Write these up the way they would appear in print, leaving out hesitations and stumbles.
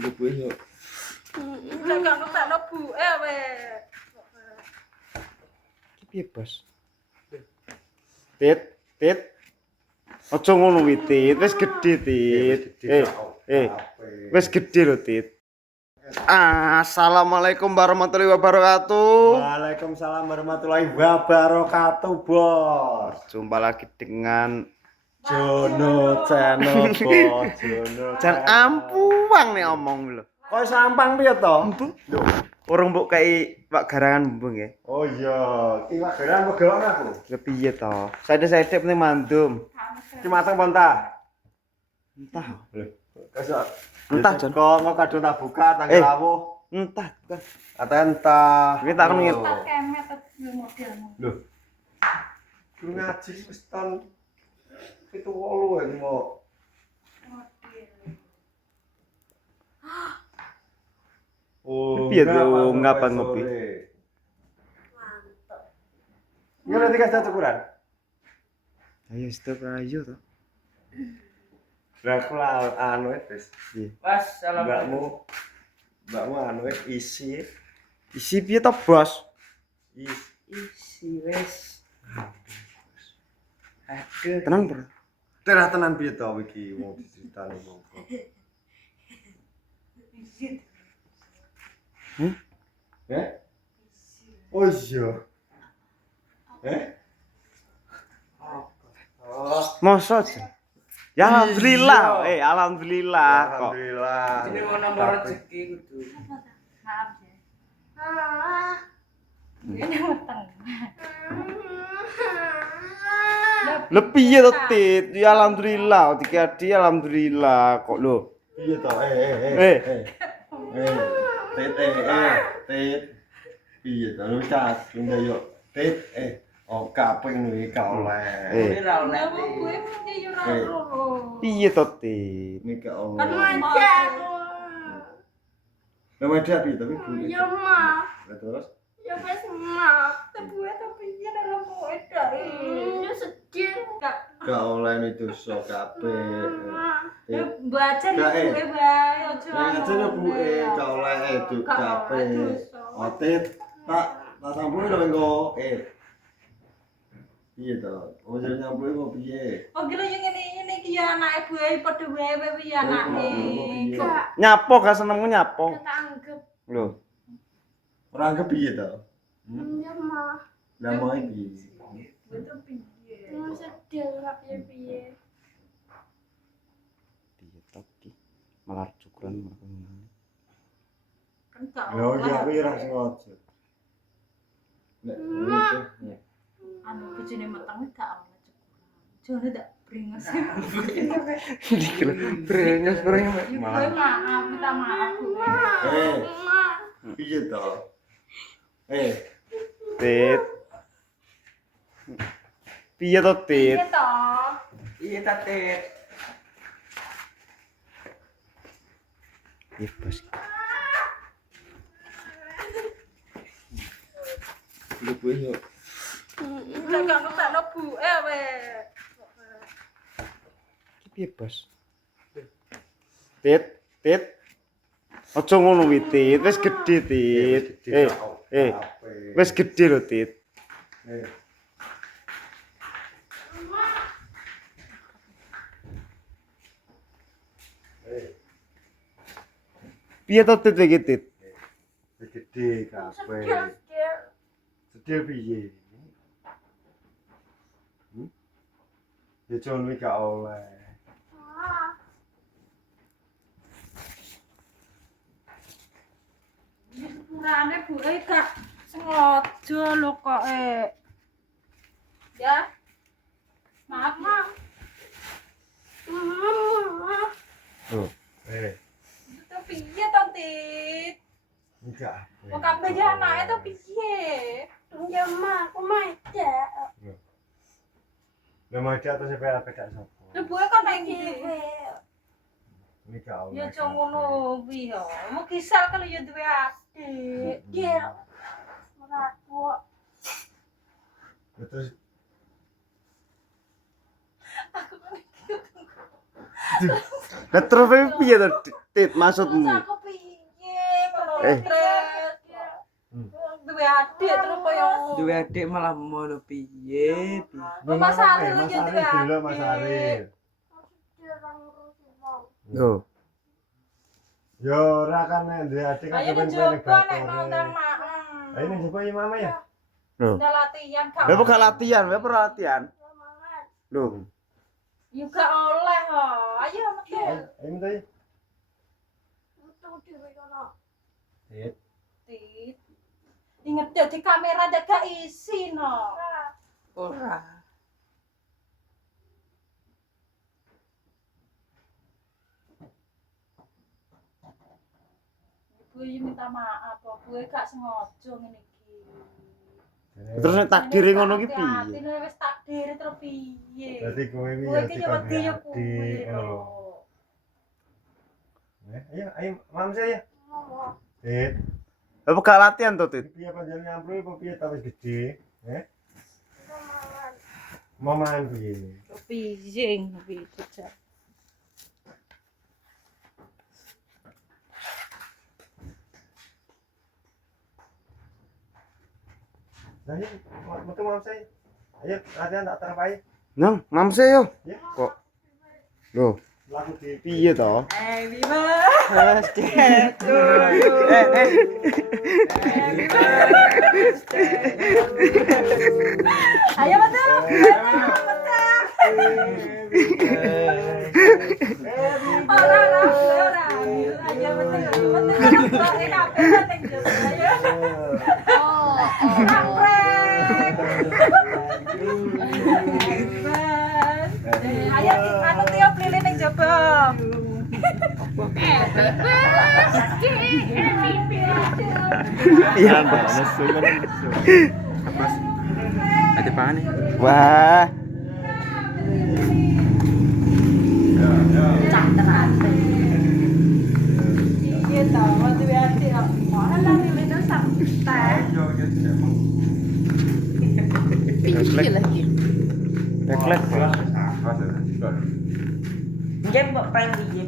Lupa yo. Nek gak ngetekno buke weh. Iki piye, Bos? Tit. Aja ngono wi, Tit. Wis gedhe, Tit. Wis gedhe lho, Tit. Assalamualaikum warahmatullahi wabarakatuh. Waalaikumsalam warahmatullahi wabarakatuh, Bos. Jumpa lagi dengan Jono Channel, Bos. Jono. Jan ampuang nih omong lho. Kok sampang piye to? Lho, urung mbok kei Pak garangan mbung nggih. Oh iya, iki wak geran pegelon aku. Lha piye to? Sithik-sithik penting mandum. Iki mateng apa entah? Entah. Kasih. Entah, Jon. Kok kadung tak buka tanggal awuh. Entah. Kata entah. Iki tak nget. Tak kemet modelmu. Lho. Guru ngaji wis tahun 78 mau. Oh, Piye to ngapa ngopi? Mantap. Ini nanti kasih cukuran. Ayo stop ayo to. Lah aku lah anu wis. Mas, salam. Mbakmu anu isi. Isi piye to, Bos? Isi wis. Aduh. Tenang, Bro. Tenan piye to iki wong diceritani monggo. Oh iya. Oh, Mosok, Jon. Ya alhamdulillah, alhamdulillah kok. alhamdulillah. Ini mau nomor rezeki kudu. Maaf ya. Ini meteng. Lha piye to, Tit? Ya alhamdulillah, dikadi alhamdulillah kok lho. Piye to? Tit. Piye to? Lu cas, pindah yo. Tit, oh kaping iki ka oleh. Ini ra oleh. Gue mesti yo ra loro. Piye to, Tit? Iki ka Kan oleh. manjat. Lah wadah piye tapi Bu? Ya mah. Lah terus Ya wes mah. Tebuhe tapi piye dalam kowe dari. Ya sedih. ka oleh itu so kabeh. Ya baca nih Gak, gue bae aja. Nah, aja ya Bu, ka oleh itu kabeh. Otit, tak sambung lho engko. Piye to? Oh jadi nyambung kok piye? Oh gila yang ini iki ya anake buahe padha wae piye anake. Nyapo gak senengmu nyapo? Tak anggap. Lho, Ora anggap piye to? Ya mah. Lah mau piye? Itu piye? Mau sedih ra piye-piye. piye to iki? Malar cukuran mergo ngene. Kan gak Lho ya aku ora sengaja. Nek itu. anu bojone meteng gak ono cukuran. Jone tak bringes. Dikira brenyos. Maaf, minta maaf. Piye to? Tit. Piye to, Tit? Piye to? Iya Tit. Piye, Bos? Lupa yo. Nek gak ngetekno buke weh. Iki piye, Bos? Tit. Aja ngono wi, Tit. Wis gedhe, Tit. Wis gedhe lho, Tit. Piye to, Tit iki, Tit? Gede kabeh. Sedih piye? Ya jon iki gak oleh. Sepurane buke gak sengaja lho kok Ya. Maaf, Mak. Oh, Itu piye to, Tit? Enggak. Kok kabeh ya anake to piye? Ya, Mak, aku maja. Lah mau jatuh sampai beda sapa? Lha buke kok nang iki. Ini gak oleh. Ya aja ngono kuwi yo. Mau kisah kalau ya duwe adik. Ya. Ora kok. Terus lah terus piye to? Tit maksudmu. Aku piye kalau potret. Duwe adik terus koyo Duwe adik malah ngono piye? Mas Aril Mas ya duwe Aril dulu Mas adik. Aril. Yo. Yo ora kan nek ndek adik kan Ayo kepen coba nek mau ndang maem. Ayo nek coba ya mama ya. Loh. Udah latihan gak? Lah kok latihan, wae ora latihan. Loh. Ya gak oleh ho. Ayo metu. Ayo minta ya. Tit. Tit. Ingat ya di kamera ada gak isi no. Ora. Gue minta maaf kok gue gak sengaja ngene iki. Terus nek takdire ngono ki piye? Atine wis takdir terus piye? Berarti kowe iki Gue ya iki yo wedi yo kuwi adik ngono lho. lho. Ayo mam saya. Tit. Apa gak latihan to, Tit? Piye panjenengan nyampru apa piye ta wis gede? Maman piye? Piye piye cecak. Ayo, metu mam saya. Ayo, latihan tak terpayu. Nang, mamse yo. Ya. Kok. Loh, Lagu di piye to? Happy birthday to you. Happy birthday. Ayo betul. Orang. Ayo betul. Enak banget ayo. Ayo anu Tio beli ning jaba. Iya, Mbak. Ada pangan nih. Wah. Iya to, duwe adik kok. Malah nilainya santai. Piye lagi? Teklek. Nggih mbok prank piye?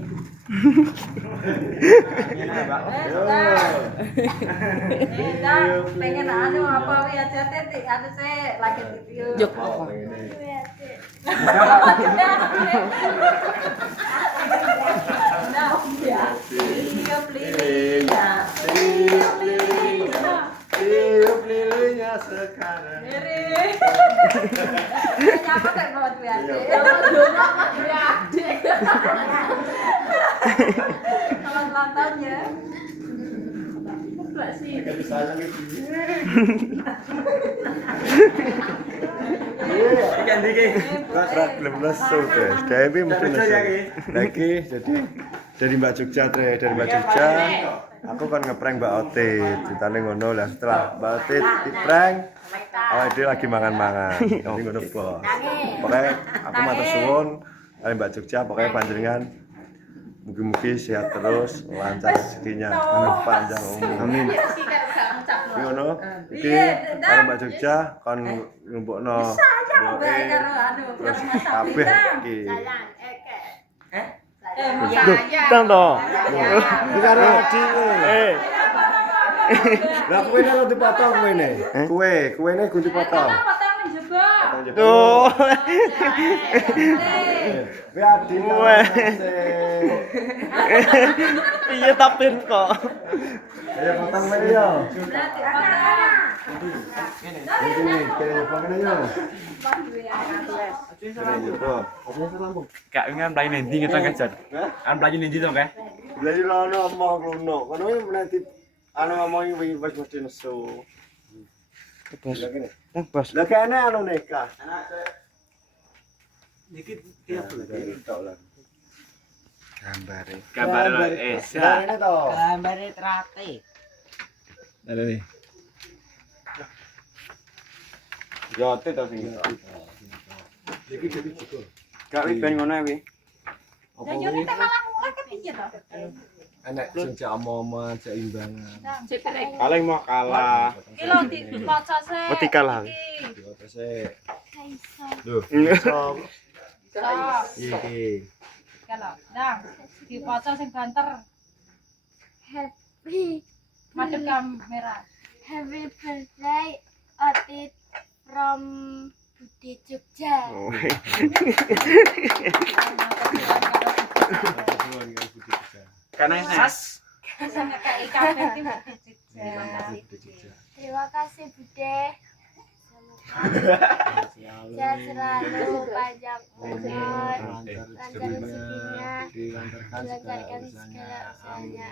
Pengen anu apa wi aja titik anu sih lagi video. Jok apa? Nah, ya. Iya beli. Ya. Tiup lilinnya sekarang. Diri. Nyapa tek bawa duwe adik. Duwe adik. Selamat ulang tahun ya. Kan bisa lagi. Ikan diki. Berat belum lesu guys. Dewi mesti lesu. Lagi jadi Mbak Jogja dari Mbak Jogja. Aku kan ngeprank Mbak Otit, ceritanya ngono lah setelah Mbak Otit di-prank. Oh, dia lagi mangan-mangan. Jadi ngono bos. Pokoknya aku matur suwun kali Mbak Jogja, pokoknya panjenengan mugi-mugi sehat terus, lancar rezekinya, panjang umur. Amin. Ngono. Iki karo Mbak Jogja kon ngumpulno Bayar karo anu, terus karo masak kabeh bintang. iki. Masak Tang to. Iki karo adik. Lah kowe nek lo dipotong kowe ne. Kowe ne kudu dipotong. Potong menjeba. Tuh. Kowe adik. Weh. Piye tapin kok. Ayo potong kowe yo. Berarti potong. Ini kene potong yo. Kak kan mlayu nendi ngetang kajar. Kan mlayu nendi to, Kak? Lah iki ono omong ngono. Kono iki menanti anu ngomongi wingi wis mesti nesu. Bos. Lah kene. Nang, Bos. Lah kene anu nikah. Dikit tiap Tok lah. Gambare. Gambar Esa. Kene to. Gambare trate. Ada nih. Yo Tit to sing. Iki jadi cukup. Gak wi ben ngono wi. Lah yo nek malah mulai ke piye to? Anak sing jak omong-omongan jak imbangan. Paling mau kalah. Iki lho dimaca sih. Oh, dikalah. Terus Duh. So, Iki. kalau ndang dimaca sing banter. Madep kamera. Happy birthday Otit from Budi Jogja. Karena sas. Sama kayak kafe itu Terima kasih Bude. Sehat selalu, panjang umur, lancar rezekinya, dilancarkan segala usahanya.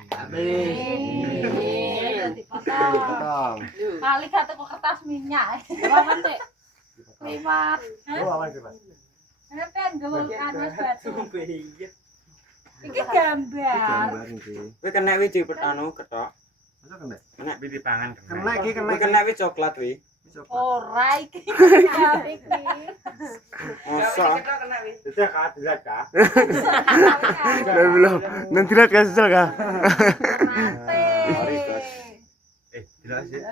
Potong. Kali kata kok kertas minyak. Apa sih? Limat. Kan gaul kanvas batu. Iki gambar. Kowe kena wis anu ketok. Masa kena? Kena pipi pangan kena. Kena iki kena. Kowe kena wis coklat wi. Ora iki. Iki. Masa. Itu ka dilat ka. Belum. Nanti lihat kasih kah? Mate. Dilat sih.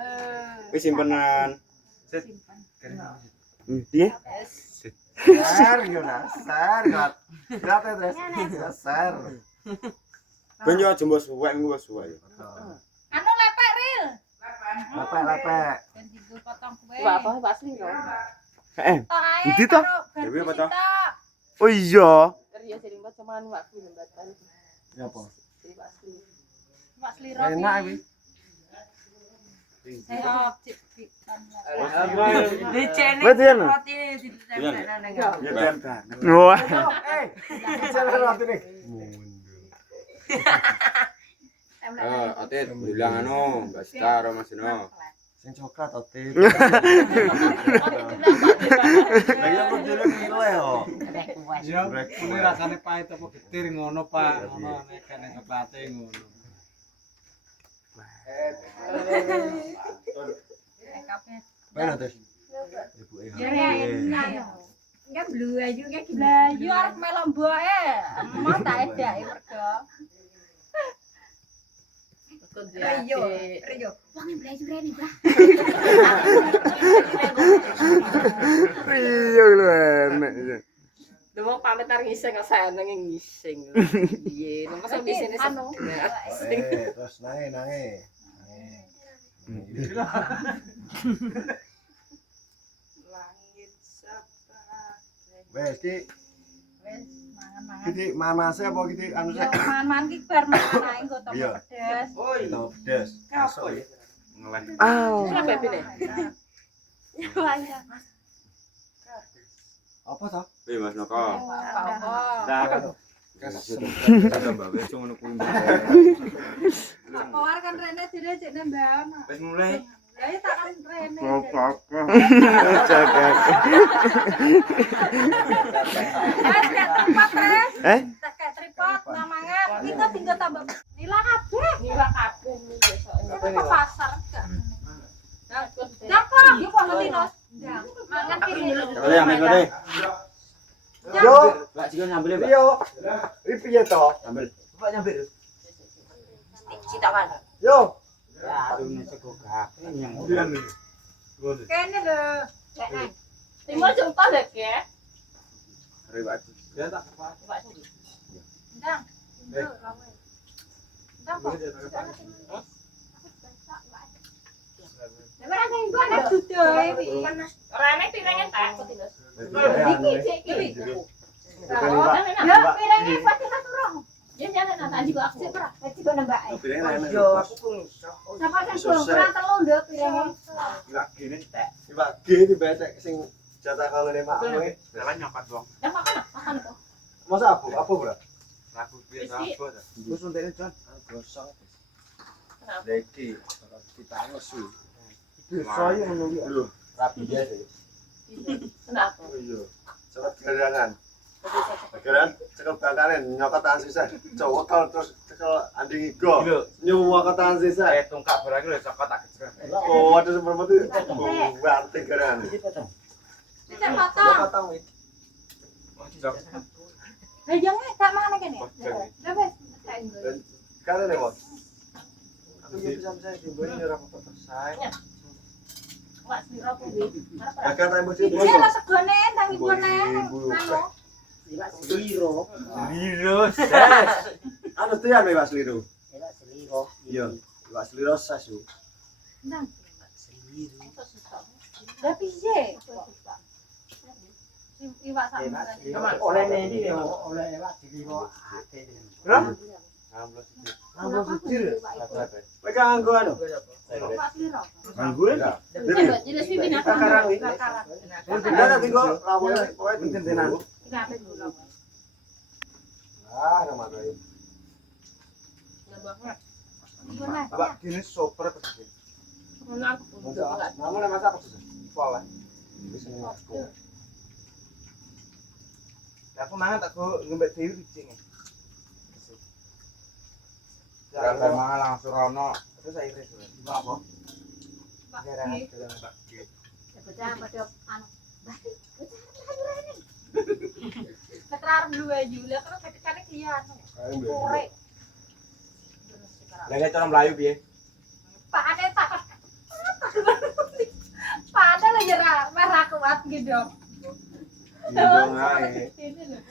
Wis simpenan. Iya. Ser yo dasar gat. Berapa terus? Dasar. Kowe yo aja mbok suwek engko suwek. Anu lepek ril. Lepek. Ben digo potong kue. Apa asli lho. Ndi toh? Dewe apa toh? Oh iya. Kerja sering banget sama anu aku lembatan. Ya apa? Jadi asli. Mas Liro. Enak iki. Saya cip Berarti ya. Wah. Jalan roti nih. Otit bilang anu, Mbak Star Mas Ino. Sing coklat otit. Lagi aku dulu milih yo. Ya, ini rasanya pahit apa getir ngono Pak, ngono nek kene coklate ngono. Mana tuh? Enggak blayu kayak gini. Blayu arep melok mboke. Emang tak edake mergo. Rio. Wong blayu rene, Mbah. Iya lu enak. Lu mau pamit nang ngising kok seneng ngising. Piye? Nang kok ngising Anu. Terus nange. Wes ki Mangan-mangan. iki manase apa iki anu Ya sik? mangan ki bar mangan ae nggo tombol Iya. pedes. Kita pedes. Masuk ya. Ngeleh. Kenapa bene? Apa toh? Wih Mas Noko. Apa? Dah. Tambah wis ngono kuwi. Apa war kan rene direcek nang Mbak. Wis mulai. Ya tak kan rene. Cakak. Tak tripod namangan. Kita tinggal tambah nila kabeh. Nila kabeh Ke pasar enggak. Dapat, yo kok ngerti nos. Mangan kene. Boleh ambil boleh. Yo, Mbak Jiko nyambel ya, Mbak. yo. Iki piye to? Ambil. Coba nyambil. Cita kan. Yo. Ya, ini cekok gak. Yang Kene lho. Timo jumpa lek ya. ribet. Ya tak apa. Ndang. Ndang kok. Nek ora nek dudoe iki. Rene pirenge tak kok tindos. Iki. Oh, Lho, pirenge pasti tak turun. Ya jangan nanti juga aku. Dadi kok nembak. Yo, aku pun. Sapa sing kurang telu nduk pirenge. Enggak gini tek. Mbak G iki besek sing jatah kangene makmu. Jalan nyampat wong. Ya makan kok. Masa apa? Apa, Bro? Lagu biasa apa ta? Wis untene Jon. Gosong. Leki, kita nesu. Saya menunggu lho. Rapi ya sih. Kenapa? Iya. Cepat gerangan. Geran cekel bakaran nyokot tangan sisa. Cowok kalau terus cekel anding igo. Nyuwak tangan sisa. Tungkak barang lho cokot tak gejreng. Oh, ada seperti itu. Banting geran. Bisa potong. Potong wis. Lah jange tak mana kene. Lah wis. Kare Bos. Aku bisa dibuat ora apa selesai. Wak sira kuwi. Akan tembus Iki lah segone nang ibune. Anu. Liro. Anu tian Mas Liro. Iya. Pak Seliro ses yo. Nang. Lah piye? Iwak sak. Oleh ini oleh Pak Seliro ate. Pegang anggo anu. Pak Sliro. Anggo ya. Coba jelas pimpin aku. Bakaran. Udah nanti kok lawoe pokoke gentenan. Kenapa dulu? Ah, nama doy. Gimana? Pak, gini super apa sih? Namanya masak apa sih? Pola. Wis seneng aku. Aku mangan tak go ngembek dhewe cicing. Kalau mangan langsung rono. Terus akhirnya apa? Pak. Bocah pada anu. Keterar dua Juli kan ketikane kelihatan. Sore. Lah nek cara mlayu piye? Pak ane tak. Padahal aja merah kuat gitu. Dong ae. Ini loh.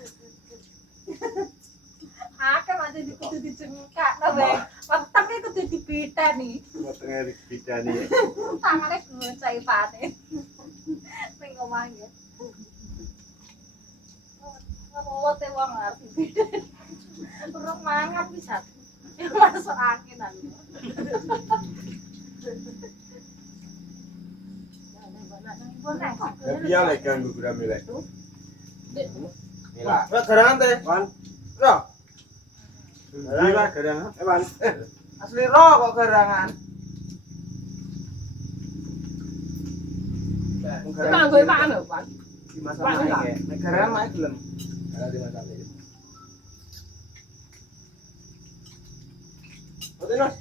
Akeh masih dikudu dijengkak no bae. Wetenge kudu dibetani. Wetenge dibidani. Tangane ngocai pate. Ning omah ya. Ngelot e wong arep dibetani. Urung mangan bisa. Ya masuk angin aku. Lah piye lek ganggu gurame lek? Mila. Ora garangan teh. Wan. Ora. Mila garangan. Wan. Asli ro kok garangan. Kan gue makan lho, Pak. Di masa iki. Nek garangan mah gelem. Ada di masa iki. Oke, Mas.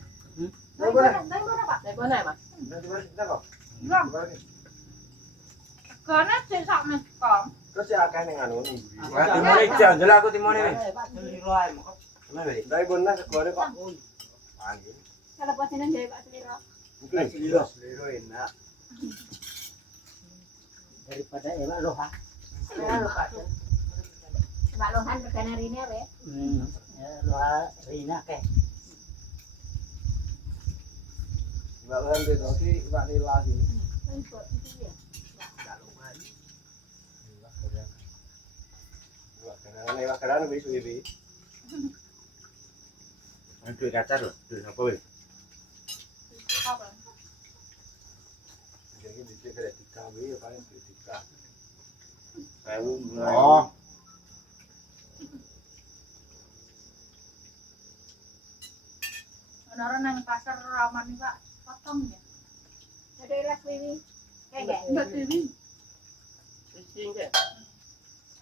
Dari mana, Pak? Dari mana, Mas? Nanti mari kita kok. Belum. Karena sih sak meskom. Terus ya akeh ning anu ning. Lah timone jan, jelek aku timone wis. Pak Seliro ae kok. Mana wis? Dai bona segone kok. Angin. Kalau buat jeneng dari Pak Seliro. Mungkin Seliro enak. Daripada ewa loha. Mbak Lohan regane rine wae. Loha Rina ke. Mbak Lohan itu ki Mbak Nila sih. Mbak garangan wis suwi. Duit kacar lho, duit apa wis? Apa? Jadi dicek kredit dikawe ya paling kredit ka. Sewu. Oh. Orang nang pasar Raman nih, Pak. Potong ya. Ada ilas wiwi. Kayak Mbak Dewi. Sing ke.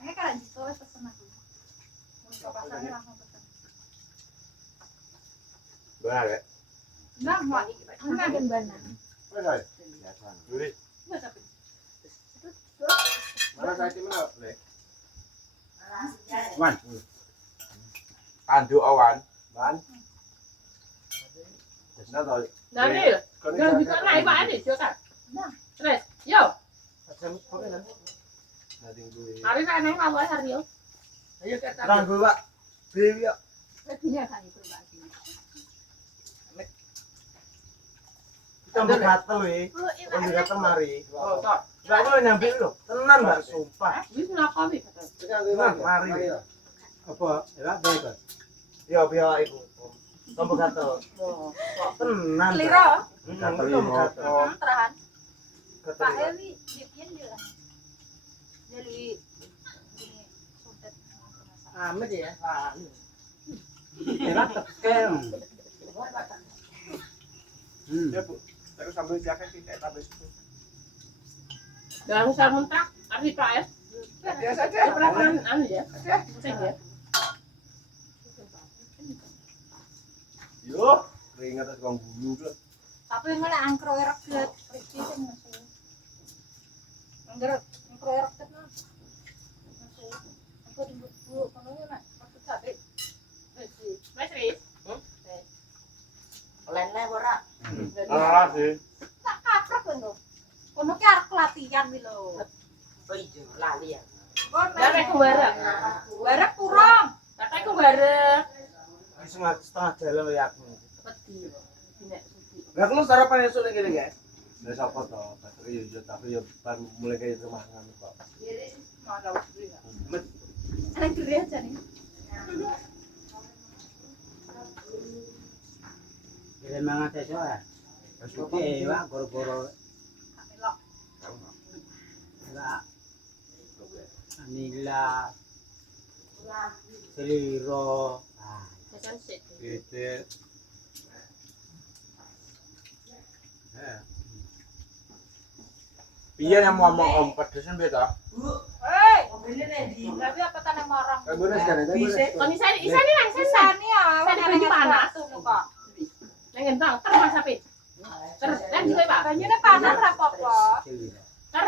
Ini kan di sore pesen aku. Mau ke pasarnya langsung pesen. Benar ya? Nah, Mak. Enggak ada bana. Wes ae. Duri. Mbak tapi. Mana saya mana, Le? Wan. Pandu awan. Ban. Nah, tol. Dari lho. Gak bisa naik Pak Ade, yo kan. Nah. Terus, yo. Ajam kowe kan. Nanti gue. Hari nang apa hari yo. Ayo kita. Ranggo, Pak. Dewi ya. Lebihnya kan itu Mbak. Kita mbok gatel we. Mbok gatel mari. Enggak boleh nyampe lho. Tenan, Mbak, sumpah. Wis nakawi kata. Tenan, mari. Apa? Ewa bae kok. Ya biar iku. Mbok gatel. Tenan. Seliro. Gatel yo gatel. Terahan. Pak Gatel. Ewi dipian juga. Jadi ini sudet. Amet ya. Ewa tekel. Ya, Bu. Terus sambil jaket kita tambah situ. Dalam sarmuntrak, hari Pak ya. Biasa aja. Perasaan anu ya. Sing ya. Yo, keringat as wong bulu lho. Tapi ngene angkro reget. Iki sing mesu. Angkro reget nah. Mesu. Aku dulu kono nek aku capek. Mas Riz. Lene ora. Alah sih. Tak kaprek kono. Kono ki arep latihan wi lho. Oh iya, lali ya. Kono. Lah aku bareng. Barek kurang. Kata aku bareng. Setengah jalan ya aku. Wedi. Dine Lah kalau sarapan esuk ning kene, guys. Lah sapa to? Patri yo tapi yo ban mulai kayak semangat kok. Anak durian aja nih. Kira mangan esuk ya. Oke, Pak, goro-goro. Lah. Anila. Seliro. Ah, Pesan sih. Gitu. Iya yang mau ngomong om pedesan beta. Hei, tapi apa tanah marah? Beres kan aja. Kon isani lang Sani ya, Sani mana baju panas. kok. Nang entang ter Mas Sapit. Ter kan juga Pak. Bajunya panas ra apa-apa. Ter.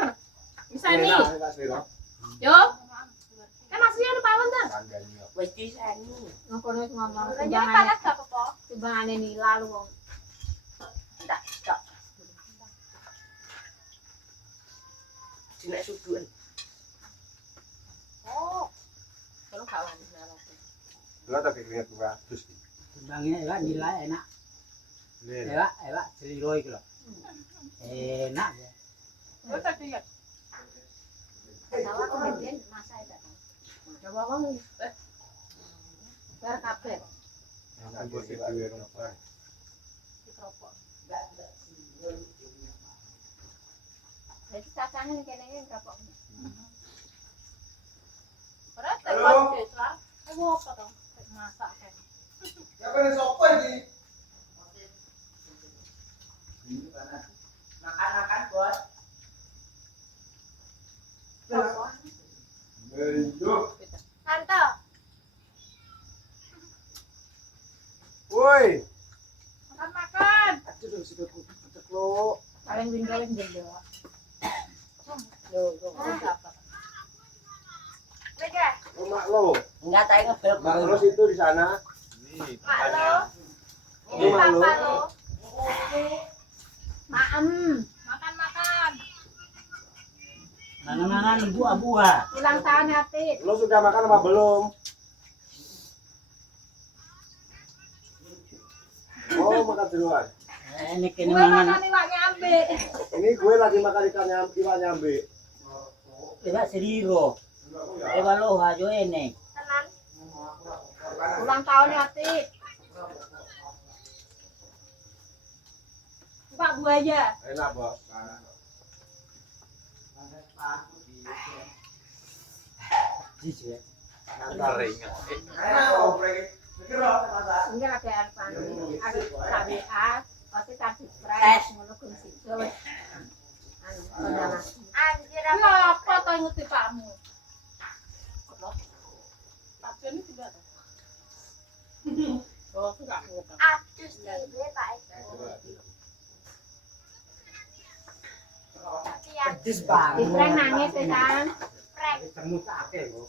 Isani. Yo. Kan aslinya ada pawon ta? Wes disani. Ngono wis ngomong Bajunya panas gak apa-apa. timbangane nila lu wong. Ndak, ndak. Sinek suduan. Oh, Kalau kawan nalar. Lah tak keringat gua terus. timbangnya Pak nilai enak. Pak, seliro iki lho. Enak ya. lu tadi ya. Tahu aku ben masa itu. Coba bang. Bar kabeh. Kan bos itu ya kenapa? Jadi kacangan kene rokok. Berat telepon Tesla. Aku apa dong? Masak kan. Siapa yang sopo iki? Makan bos. Tante, Woi. makan. Aduh sudah kutek lo. Paling wing-wing jendel. Lega, Mak lo. Enggak tahu ngebel. Mak lo situ di sana. mak lo. Ini Ini mak lo. papa lo. Maem, Makan. Mangan-mangan buah-buah. ulang tahun Atit. Lo sudah makan apa belum? Oh, makan duluan. Ini Gue kene mangan. makan iwak nyambe. Ini gue lagi makan iwak nyambe. Pak seliro. Lo ajo ene. Tenan. Ulang tahun Atit. Pak buaya. Enak, Bos. Jijik. Enggak ada alpan. Ada KBA, pasti tadi pres ngono kum situ. Anjir apa to nguti pakmu? Pak Joni juga tuh. Oh, enggak ngutang. Adus dhewe Pak. Pedes banget. Dipreng nangis ya kan. Prek. Semut akeh kok.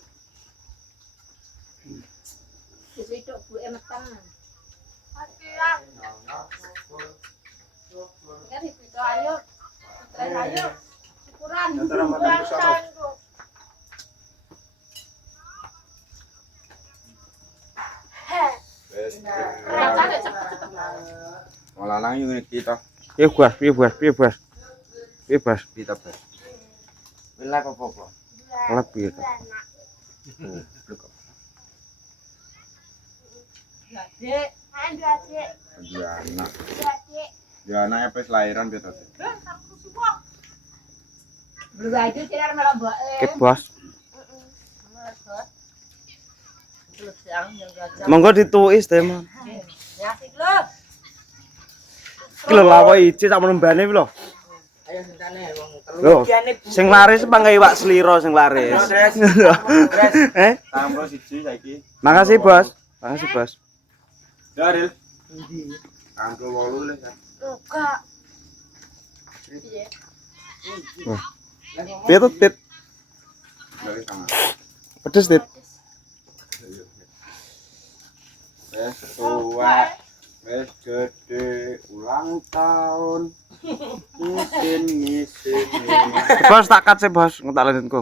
Wis itu buke meteng. Kasihan. Ingat itu ayo. Terus ayo. Syukuran. Antara mata Ulang bersama. tahun, Bu. Wes. Rasa deh cepet-cepet. Malah nang ngene kita. Piye bos? Kita bos. Wilah apa-apa. Lep piye to? Adik. Adik. Ya anak. Adik. Ya anak wis lahiran beta. Aku semua. Berubah itu tidak melomboke. Oke bos. Terus yang gajah. Monggo dituis teh, Mon. Nyasik lo. Iki lho lawa iji sak menembane iki lho. Ayo sentane wong telu. Lho, sing laris bangga iwak seliro sing laris. Tampro siji saiki. Makasih, Bos. Makasih, Bos. Daril. Tampro 8 le. Enggak. Piye to, Tit? Dari sana. Pedes, Tit. Wes tua. Wes gede ulang tahun. Ngisin. Bos tak cut sih, Bos. Ngetak lanjutku.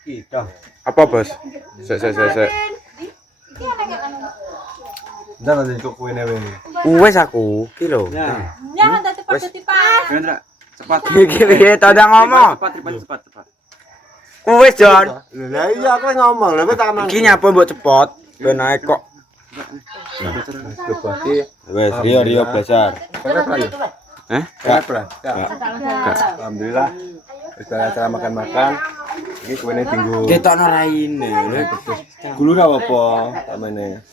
Kita. Apa, Bos? Sik. Iki ana gak anu? Ntar nanti kok kuene wae. Wes aku, ki lho. Jangan tadi pada tipan. Gendra, cepat. Iki piye to ndang ngomong? Cepat. Wes Jon. Lah iya aku ngomong, lha tak Iki nyapa mbok cepot. Ben ae kok. Wes, Rio belajar. Hah? Enak lah. Alhamdulillah. Wis acara makan-makan. Iki kuene tinggu. Ketokno raine. Gulu ra apa tamene.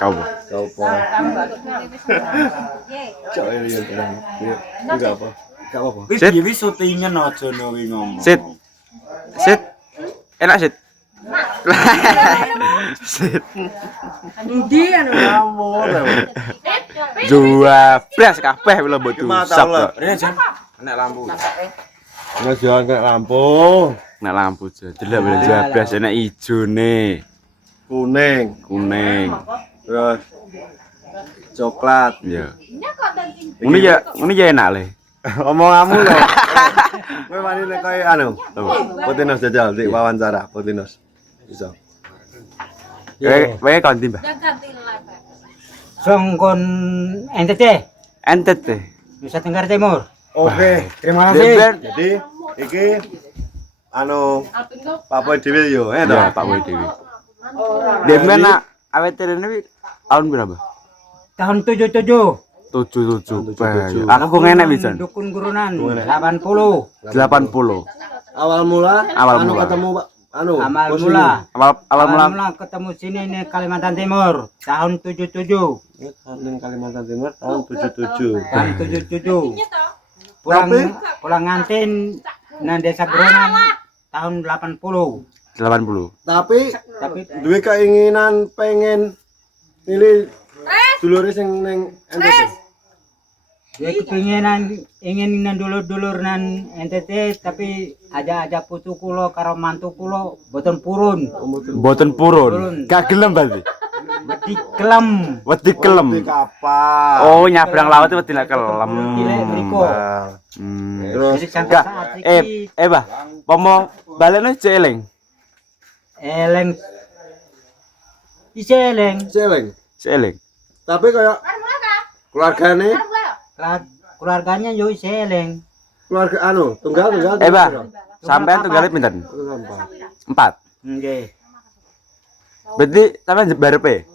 Kau. Kau apa? Cok ya tenang. Enggak apa. Enggak apa. Sit. Wis syutingan aja no wi ngomong. Sit. Sit. Enak sit. Sit. Endi anu Kamu lho. Dua belas kabeh lho mbok Mata lho. tusap. Rene Jan. Enak lampu. Nggak jangan kena lampu. Nek lampu jelek belas belas enak ijone. Kuning. Kuning. Terus coklat. Ya. Ini ya enak le. Omonganmu lho. Kowe wani nek koyo anu. Potinos jajal di wawancara Potinos. Bisa. Wae konti, Mbah. Dan ganti live. Songkon NTT Entet teh. Nusa Tenggara Timur. Oke, terima kasih. Jadi iki anu Pak Boy dhewe yo, Ya, Pak Boy Dewi. Demen nak awet ini tahun berapa? Tahun 77. 77. Aku ngenek pisan. Dukun Gurunan 80. 80. awal mula anu ketemu Pak anu Amal bos mula. Awal mula Ketemu sini nih Kalimantan Timur tahun 77. ini. Ning Kalimantan Timur tahun 77. Tahun 77. Pulang ngantin nang Desa Geronan tahun 80. 80. Tapi Tapi duwe keinginan pengen milih dulure sing ning NTT. dia kepinginan ingin nan dulur-dulur nan NTT tapi aja putu kulo karo mantu kulo boten purun. Boten purun. Gak gelem berarti. Wedi kelem. Wedi kelem. Di kapal. Oh, nyabrang laut itu tidak kelem. Gile mriko. Terus Jadi sampai Gak. saat iki Bah. Pomo balene jeling. eleng iseleng celeng. Tapi kayak keluargane keluarganya yo iseleng. keluarga anu tunggal. Bah. Sampean tunggalnya pinten? 4. Nggih. Berarti sampean barepe?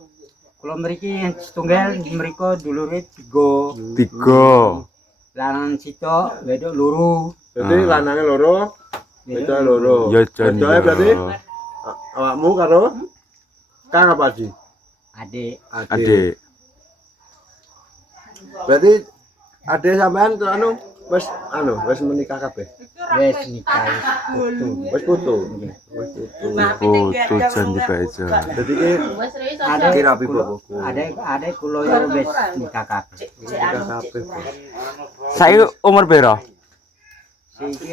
Kula mriki setunggal mriko dulure 3. 3. Lanang sitok, wedok loro. Jadi lanange loro, wedoke loro. Ya jan. Wedoke berarti awakmu karo Kang apa sih? Adik. Adik. Berarti ade sampean tuh wis menikah kabeh. Wes nikah. Wis putu. Oh, tujuan di Bajo. Jadi ki Ada kira rapi bapakku. Ada kula yo wis nikah kabeh. Nikah kabeh. Saya umur berapa? Siki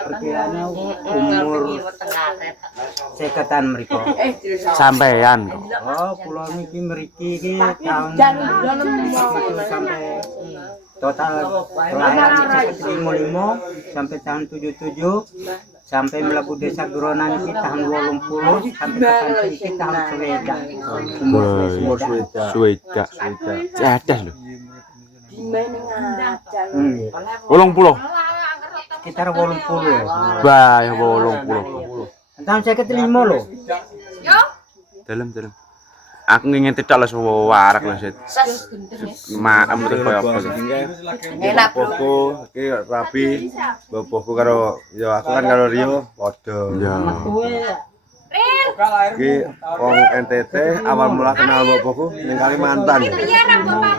perkirane umur sekatan mriko. Sampean kok. Oh, kula niki mriki iki tahun 1 sampai total kelahiran 55 sampai tahun 77 sampai mlebu Desa Geronan iki tahun 80 sampai tekan iki tahun swedak. Umur suweda. Suweda. Cadas lho. 80. 80. Sekitar 80. Bah, 80. Tahun 55 lho. Dalam. Aku nginget tidak lah warak lah set. Maem terus koyo apa. Enak bapakku iki rapi. Bapakku karo ya aku kan karo Rio padha. Ya. Iki wong NTT awal mula kenal bapakku ning Kalimantan.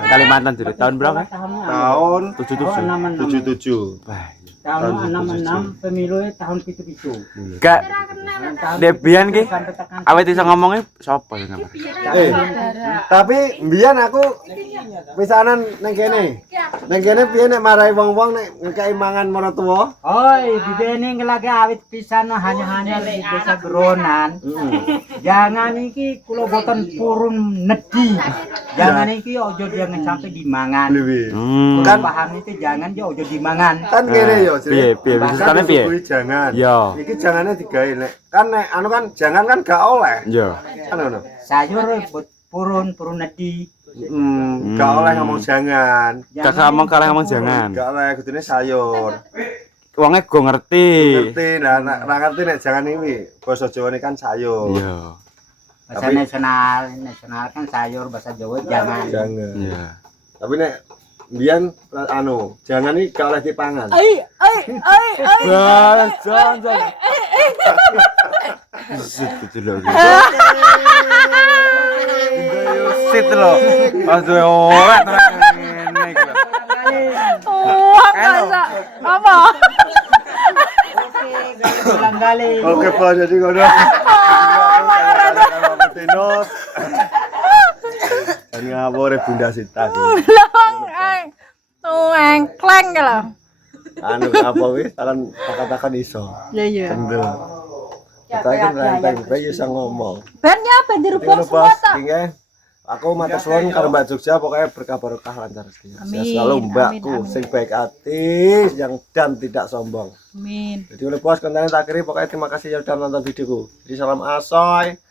Kalimantan jadi tahun berapa? Tahun 77. 77. Bah. Tahun 66 pemilu tahun 77. Gak Debian ki awet iso ngomongnya sapa sing ngamar? Tapi mbiyen aku pisanan ning kene. Ning kene piye nek marahi wong-wong nek ngekeki mangan maratuwa? Oi, dibene lagi awit pisan hanya di Desa Geronan. Jangan iki kula boten purun nedi. Jangan iki ojo jangan sampai dimangan. Kan paham itu jangan yo ojo dimangan. Kan kene yo. Piye bisane piye? Jangan. Yo. Iki jangane digawe nek kan nek anu kan jangan kan gak oleh. Yo. Kan ngono. Sayur purun nedi. Gak oleh ngomong jangan. Kakak ngomong kalah ngomong jangan. Gak oleh kudune sayur. Wongnya gue ngerti. Ngerti, nah ngerti nek jangan ini. Basa Jawa ini kan sayur. Iya. Bahasa nasional kan sayur, bahasa Jawa jangan. Jangan. Iya. Tapi nek mbiyen jangan iki gak oleh dipangan. Wah, jangan. Sit lho. Sit lho. Aduh ora ngene iki lho. Apa? Ulang kali. Oke, Pak, jadi ngono. Tinus. Dan ngawure Bunda Sita. Engkleng lho. Anu apa wis takon iso. Iya. Kendel. Kita iki renteng bae iso ngomong. Ben ya ben dirubah Ngono, semua Bos. ta. Nggih. Aku matur suwun karo Mbak Jogja pokoknya berkah-berkah lancar rezeki. Amin, Selalu Mbakku amin, amin. sing baik hati yang dan tidak sombong. Amin. Jadi oleh bos kontennya tak akhiri pokoknya terima kasih yang sudah menonton videoku. Jadi salam asoy.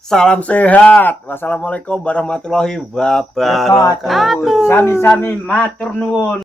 Salam sehat. Wassalamualaikum warahmatullahi wabarakatuh. Sami-sami matur nuwun.